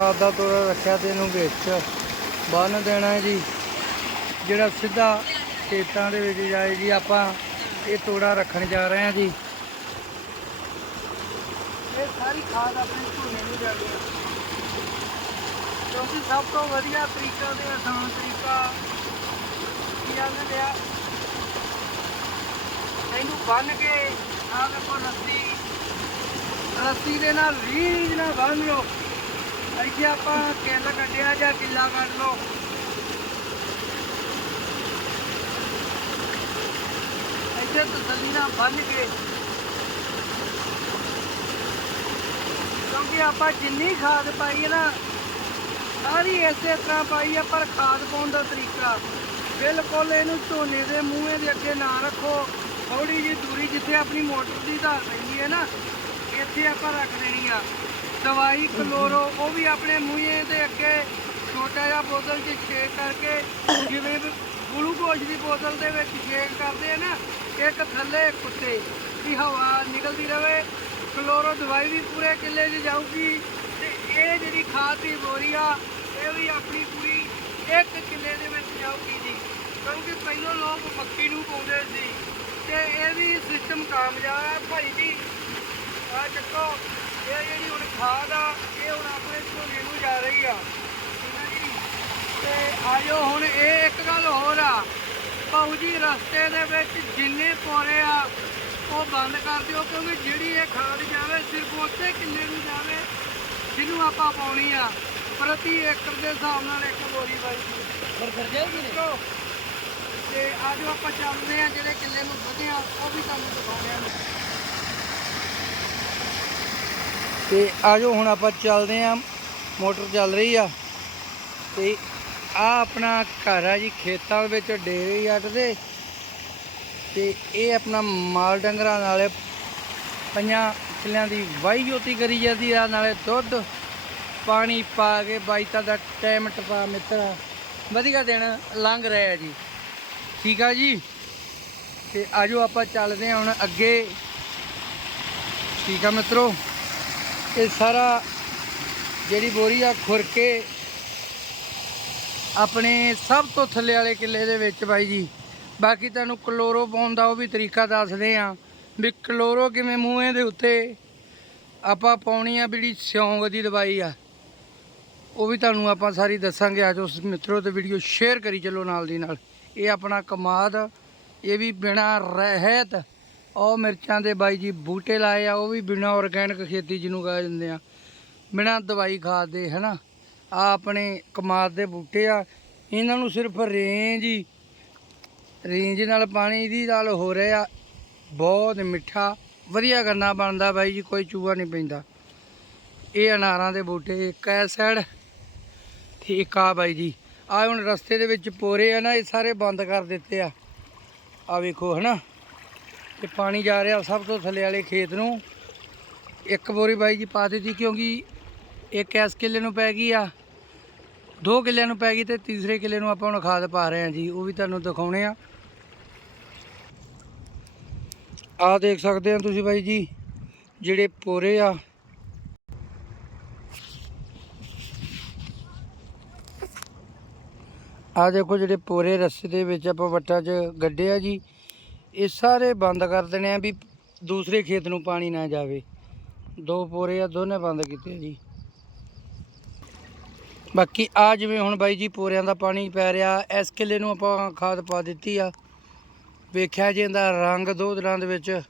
ਦਾ ਤੋੜਾ ਰੱਖਿਆ ਤੇ ਇਹਨੂੰ ਵਿੱਚ ਬੰਨ ਦੇਣਾ ਹੈ ਜੀ। ਜਿਹੜਾ ਸਿੱਧਾ ਖੇਤਾਂ ਦੇ ਵਿੱਚ ਜਾਏ ਜੀ, ਆਪਾਂ ਇਹ ਤੋੜਾ ਰੱਖਣ ਜਾ ਰਹੇ ਹਾਂ ਜੀ। ਇਹ ਸਾਰੀ ਖਾਦ ਆਪਣੇ ਝੋਨੇ ਨੂੰ ਜਾਣੀ ਆ ਕਿਉਂਕਿ ਸਭ ਤੋਂ ਵਧੀਆ ਤਰੀਕਾ ਤੇ ਆਸਾਨ ਤਰੀਕਾ ਕੀ ਆਂਦੇ ਆ। ਇਹਨੂੰ ਬੰਨ ਕੇ ਆਹ ਦੇਖੋ ਰੱਸੀ ਰੱਸੀ ਦੇ ਨਾਲ ਰੀਝ ਨਾਲ ਬੰਨ ਲਓ। ਇੱਥੇ ਆਪਾਂ ਕਿੱਲ ਕੱਢਿਆ ਜਾਂ ਕਿੱਲਾ ਕੱਢ ਲਓ। ਇੱਥੇ ਤਸੱਲੀ ਨਾਲ ਬੰਨ ਕੇ। ਕਿਉਂਕਿ ਆਪਾਂ ਜਿੰਨੀ ਖਾਦ ਪਾਈ ਹੈ ਨਾ, ਸਾਰੀ ਇਸੇ ਤਰ੍ਹਾਂ ਪਾਈ ਹੈ, ਪਰ ਖਾਦ ਪਾਉਣ ਦਾ ਤਰੀਕਾ ਬਿਲਕੁਲ ਇਹਨੂੰ ਝੋਨੇ ਦੇ ਮੂਹੇ ਦੇ ਅੱਗੇ ਨਾ ਰੱਖੋ। ਥੋੜੀ ਜਿਹੀ ਦੂਰੀ ਜਿੱਥੇ ਆਪਣੀ ਮੋਟਰ ਦੀ ਧਾਰ ਪੈਂਦੀ ਹੈ ਨਾ ਇੱਥੇ ਆਪਾਂ ਰੱਖ ਦੇਣੀ ਆ। ਦਵਾਈ, ਕਲੋਰੋ, ਉਹ ਵੀ ਆਪਣੇ ਮੂਹੇ ਦੇ ਅੱਗੇ ਛੋਟਾ ਜਿਹਾ ਬੋਤਲ 'ਚ ਛੇਕ ਕਰਕੇ ਜਿਵੇਂ ਵੀ ਗਲੂਕੋਜ਼ ਦੀ ਬੋਤਲ ਦੇ ਵਿੱਚ ਛੇਕ ਕਰਦੇ ਆ ਨਾ, ਇੱਕ ਥੱਲੇ, ਇੱਕ ਦੀ ਹਵਾ ਨਿਕਲਦੀ ਰਵੇ, ਕਲੋਰੋ ਦਵਾਈ ਵੀ ਪੂਰੇ ਕਿੱਲੇ 'ਚ ਜਾਊਗੀ। ਤੇ ਇਹ ਜਿਹੜੀ ਖਾਦ ਦੀ ਬੋਰੀ ਆ, ਇਹ ਵੀ ਆਪਣੀ ਪੂਰੀ ਇੱਕ ਕਿੱਲੇ ਦੇ ਵਿੱਚ ਜਾਊਗੀ ਜੀ। ਕਿਉਂਕਿ ਪਹਿਲਾਂ ਲੋਕ ਮੱਕੀ ਨੂੰ ਪਾਉਂਦੇ ਸੀ। ਤੇ ਇਹ ਵੀ ਸਿਸਟਮ ਕਾਮਯਾਬ ਹੈ ਭਾਈ ਜੀ ਆ ਚੱਕੋ। ਇਹ ਜਿਹੜੀ ਹੁਣ ਖਾਦ ਆ ਇਹ ਹੁਣ ਆਪਣੇ ਝੋਨੇ ਨੂੰ ਜਾ ਰਹੀ ਆ। ਤੇ ਆਜੋ ਹੁਣ ਇਹ ਇੱਕ ਗੱਲ ਹੋਰ ਆ। ਭਾਊ ਜੀ ਰਸਤੇ ਦੇ ਵਿੱਚ ਜਿੰਨੇ ਪੋਰੇ ਆ ਉਹ ਬੰਦ ਕਰ ਦਿਓ ਕਿਉਂਕਿ ਜਿਹੜੀ ਇਹ ਖਾਦ ਜਾਵੇ ਸਿਰਫ ਉਸੇ ਕਿੱਲੇ ਨੂੰ ਜਾਵੇ ਜਿਹਨੂੰ ਆਪਾਂ ਪਾਉਣੀ ਆ। ਪ੍ਰਤੀ ਏਕੜ ਦੇ ਹਿਸਾਬ ਨਾਲ ਇੱਕ ਬੋਰੀ ਬਾਈ। ਪਰ ਕਰ ਜਾਏਗੀ ਨੇ ਤੇ ਆਜੋ ਆਪਾਂ ਚੱਲਦੇ ਆ ਜਿਹੜੇ ਕਿੱਲੇ ਨੂੰ ਵਧੇ ਆ ਉਹ ਵੀ ਤੁਹਾਨੂੰ ਦਿਖਾਉਂਦੇ ਆ। ਤੇ ਆਜੋ ਹੁਣ ਆਪਾਂ ਚੱਲਦੇ ਆ, ਮੋਟਰ ਚੱਲ ਰਹੀ ਆ। ਤੇ ਆ ਆਪਣਾ ਘਰ ਆ ਜੀ, ਖੇਤਾਂ ਵਿੱਚ ਡੇਰੇ ਜੱਟ ਦੇ। ਤੇ ਇਹ ਆਪਣਾ ਮਾਲ ਡੰਗਰਾਂ ਨਾਲੇ ਪੰਜਾਂ ਕਿੱਲਿਆਂ ਦੀ ਵਾਈ ਜੋਤੀ ਕਰੀ ਜਾਂਦੀ ਆ, ਨਾਲੇ ਦੁੱਧ, ਪਾਣੀ ਪਾ ਕੇ ਬਾਈ ਦਾ ਟਾਈਮ ਟਪਾ ਮਿੱਤਰਾ। ਵਧੀਆ ਦਿਨ ਲੰਘ ਰਿਹਾ ਜੀ। ਠੀਕ ਆ ਜੀ? ਤੇ ਆਜੋ ਆਪਾਂ ਚੱਲਦੇ ਹਾਂ ਹੁਣ ਅੱਗੇ। ਠੀਕ ਆ ਮਿੱਤਰੋ? ਇਹ ਸਾਰਾ ਜਿਹੜੀ ਬੋਰੀ ਆ ਖੁਰ ਕੇ ਆਪਣੇ ਸਭ ਤੋਂ ਥੱਲੇ ਵਾਲੇ ਕਿੱਲੇ ਦੇ ਵਿੱਚ ਬਾਈ ਜੀ। ਬਾਕੀ ਤੁਹਾਨੂੰ ਕਲੋਰੋ ਪਾਉਣ ਦਾ ਉਹ ਵੀ ਤਰੀਕਾ ਦੱਸਦੇ ਆ ਵੀ ਕਲੋਰੋ ਕਿਵੇਂ ਮੂੰਹੇ ਦੇ ਉੱਤੇ ਆਪਾਂ ਪਾਉਣੀ ਆ ਜਿਹੜੀ ਸਿਉਂਗ ਦੀ ਦਵਾਈ ਆ। ਉਹ ਵੀ ਤੁਹਾਨੂੰ ਆਪਾਂ ਸਾਰੀ ਦੱਸਾਂਗੇ। ਅੱਜ ਉਸ ਮਿੱਤਰੋ ਤੇ ਵੀਡੀਓ ਸ਼ੇਅਰ ਕਰੀ ਚੱਲੋ ਨਾਲ ਦੀ ਨਾਲ। ਇਹ ਆਪਣਾ ਕਮਾਦ, ਇਹ ਵੀ ਬਿਨਾ ਰਹਿਤ ਉਹ ਮਿਰਚਾਂ ਦੇ ਬਾਈ ਜੀ ਬੂਟੇ ਲਾਏ ਆ, ਉਹ ਵੀ ਬਿਨਾ ਆਰਗੈਨਿਕ ਖੇਤੀ ਜਿਹਨੂੰ ਕਹਿ ਦਿੰਦੇ ਆ। ਬਿਨਾ ਦਵਾਈ ਖਾਦ ਦੇ ਹਨਾ? ਆ ਆਪਣੇ ਕਮਾਦ ਦੇ ਬੂਟੇ ਆ। ਇਹਨਾਂ ਨੂੰ ਸਿਰਫ ਰੇਂਜ ਹੀ ਰੇਂਜ ਨਾਲ ਪਾਣੀ ਦੀ ਨਾਲ ਹੋ ਰਿਹਾ ਬਹੁਤ ਮਿੱਠਾ, ਵਧੀਆ ਗੰਨਾ ਬਣਦਾ ਬਾਈ ਜੀ, ਕੋਈ ਚੂਹਾ ਨਹੀਂ ਪੈਂਦਾ। ਇਹ ਅਨਾਰਾਂ ਦੇ ਬੂਟੇ, ਇੱਕ ਐ ਸਾਈਡ ਤੇ ਇੱਕ ਆ ਬਾਈ ਜੀ। ਆ ਹੁਣ ਰਸਤੇ ਦੇ ਵਿੱਚ ਪੋਰੇ ਆ ਨਾ, ਇਹ ਸਾਰੇ ਬੰਦ ਕਰ ਦਿੱਤੇ ਆ। ਆ ਵੇਖੋ, ਹਨਾ? ਤੇ ਪਾਣੀ ਜਾ ਰਿਹਾ ਸਭ ਤੋਂ ਥੱਲੇ ਵਾਲੇ ਖੇਤ ਨੂੰ। ਇੱਕ ਬੋਰੀ ਬਾਈ ਜੀ ਪਾ ਦਿੱਤੀ ਕਿਉਂਕਿ ਇੱਕ ਇਸ ਕਿੱਲੇ ਨੂੰ ਪੈ ਗਈ ਆ, ਦੋ ਕਿੱਲਿਆਂ ਨੂੰ ਪੈ ਗਈ ਤੇ ਤੀਸਰੇ ਕਿੱਲੇ ਨੂੰ ਆਪਾਂ ਹੁਣ ਖਾਦ ਪਾ ਰਹੇ ਹਾਂ ਜੀ, ਉਹ ਵੀ ਤੁਹਾਨੂੰ ਦਿਖਾਉਣੇ ਆ। ਆ ਦੇਖ ਸਕਦੇ ਆ ਤੁਸੀਂ ਬਾਈ ਜੀ, ਜਿਹੜੇ ਪੋਰੇ ਆ। ਆ ਦੇਖੋ ਜਿਹੜੇ ਪੋਰੇ ਰਸਤੇ ਦੇ ਵਿੱਚ ਆਪਾਂ ਵੱਟਾਂ 'ਚ ਗੱਡੇ ਆ ਜੀ ਇਹ ਸਾਰੇ ਬੰਦ ਕਰ ਦੇਣੇ ਆ ਵੀ ਦੂਸਰੇ ਖੇਤ ਨੂੰ ਪਾਣੀ ਨਾ ਜਾਵੇ। ਦੋ ਪੋਰੇ ਆ, ਦੋਨੇ ਬੰਦ ਕੀਤੇ ਜੀ। ਬਾਕੀ ਆ ਜਿਵੇਂ ਹੁਣ ਬਾਈ ਜੀ ਪੋਰਿਆਂ ਦਾ ਪਾਣੀ ਪੈ ਰਿਹਾ, ਇਸ ਕਿੱਲੇ ਨੂੰ ਆਪਾਂ ਖਾਦ ਪਾ ਦਿੱਤੀ ਆ। ਵੇਖਿਆ ਜੇ ਇਹਦਾ ਰੰਗ ਦੋ ਦਿਨਾਂ ਦੇ ਵਿੱਚ,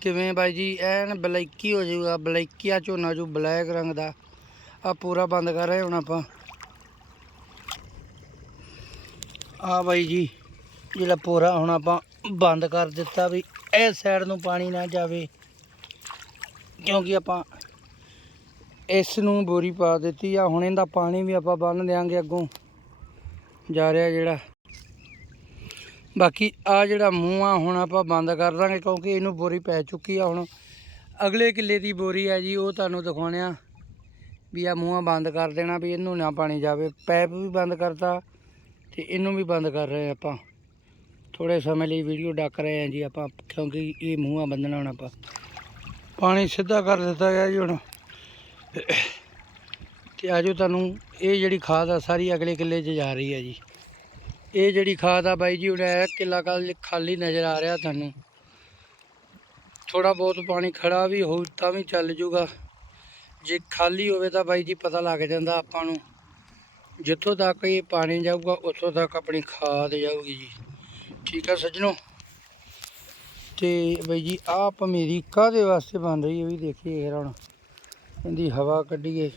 ਕਿਵੇਂ ਬਾਈ ਜੀ, ਐਨ ਬਲੈਕੀ ਹੋ ਜਾਊਗਾ ਬਲੈਕੀਆ ਝੋਨਾ ਜੋ ਬਲੈਕ ਰੰਗ ਦਾ। ਆ ਪੂਰਾ ਬੰਦ ਕਰ ਰਹੇ ਹੁਣ ਆਪਾਂ। ਆ ਬਾਈ ਜੀ, ਜਿਹੜਾ ਪੂਰਾ ਹੁਣ ਆਪਾਂ ਬੰਦ ਕਰ ਦਿੱਤਾ ਵੀ ਇਸ ਸਾਈਡ ਨੂੰ ਪਾਣੀ ਨਾ ਜਾਵੇ। ਕਿਉਂਕਿ ਆਪਾਂ ਇਸ ਨੂੰ ਬੋਰੀ ਪਾ ਦਿੱਤੀ ਆ। ਹੁਣ ਇਹਦਾ ਪਾਣੀ ਵੀ ਆਪਾਂ ਬੰਨ ਦਿਆਂਗੇ ਅੱਗੋਂ। ਜਾ ਰਿਹਾ ਜਿਹੜਾ। ਬਾਕੀ ਆ ਜਿਹੜਾ ਮੂੰਹ ਆ, ਹੁਣ ਆਪਾਂ ਬੰਦ ਕਰ ਦਾਂਗੇ ਕਿਉਂਕਿ ਇਹਨੂੰ ਬੋਰੀ ਪੈ ਚੁੱਕੀ ਆ। ਹੁਣ ਅਗਲੇ ਕਿੱਲੇ ਦੀ ਬੋਰੀ ਆ ਜੀ, ਉਹ ਤੁਹਾਨੂੰ ਦਿਖਾਉਣੇ ਆ ਵੀ ਆ ਮੂੰਹਾਂ ਬੰਦ ਕਰ ਦੇਣਾ ਵੀ ਇਹਨੂੰ ਨਾ ਪਾਣੀ ਜਾਵੇ। ਪੈਪ ਵੀ ਬੰਦ ਕਰਤਾ ਤੇ ਇਹਨੂੰ ਵੀ ਬੰਦ ਕਰ ਰਹੇ ਆਪਾਂ। ਥੋੜੇ ਸਮੇਂ ਲਈ ਵੀਡੀਓ ਡੱਕ ਰਹੇ ਹਾਂ ਜੀ ਆਪਾਂ, ਕਿਉਂਕਿ ਇਹ ਮੂੰਹਾਂ ਬੰਨਣਾ ਹੁਣ ਆਪਾਂ। ਪਾਣੀ ਸਿੱਧਾ ਕਰ ਦਿੱਤਾ ਗਿਆ ਜੀ ਹੁਣ। ਤੇ ਆਜੋ ਤੁਹਾਨੂੰ ਇਹ ਜਿਹੜੀ ਖਾਦ ਆ, ਸਾਰੀ ਅਗਲੇ ਕਿੱਲੇ 'ਚ ਜਾ ਰਹੀ ਹੈ ਜੀ। ਇਹ ਜਿਹੜੀ ਖਾਦ ਆ ਬਾਈ ਜੀ, ਹੁਣ ਇਹ ਕਿੱਲਾ ਕੱਲ ਖਾਲੀ ਨਜ਼ਰ ਆ ਰਿਹਾ ਤੁਹਾਨੂੰ। ਥੋੜਾ ਬਹੁਤ ਪਾਣੀ ਖੜਾ ਵੀ ਹੋਊ ਤਾਂ ਵੀ ਚੱਲ ਜੂਗਾ। ਜੇ ਖਾਲੀ ਹੋਵੇ ਤਾਂ ਬਾਈ ਜੀ ਪਤਾ ਲੱਗ ਜਾਂਦਾ ਆਪਾਂ ਨੂੰ। ਜਿੱਥੋਂ ਤੱਕ ਇਹ ਪਾਣੀ ਜਾਊਗਾ, ਉੱਥੋਂ ਤੱਕ ਆਪਣੀ ਖਾਦ ਜਾਊਗੀ ਜੀ। ਠੀਕ ਆ ਸੱਜਣੋ। ਤੇ ਬਾਈ ਜੀ ਆਪ ਪਮੀਰੀ ਕਾਹਦੇ ਵਾਸਤੇ ਬਣ ਰਹੀ ਹੈ ਵੀ ਦੇਖੀਏ ਯਾਰ ਹੁਣ ਇਹਦੀ ਹਵਾ ਕੱਢੀਏ।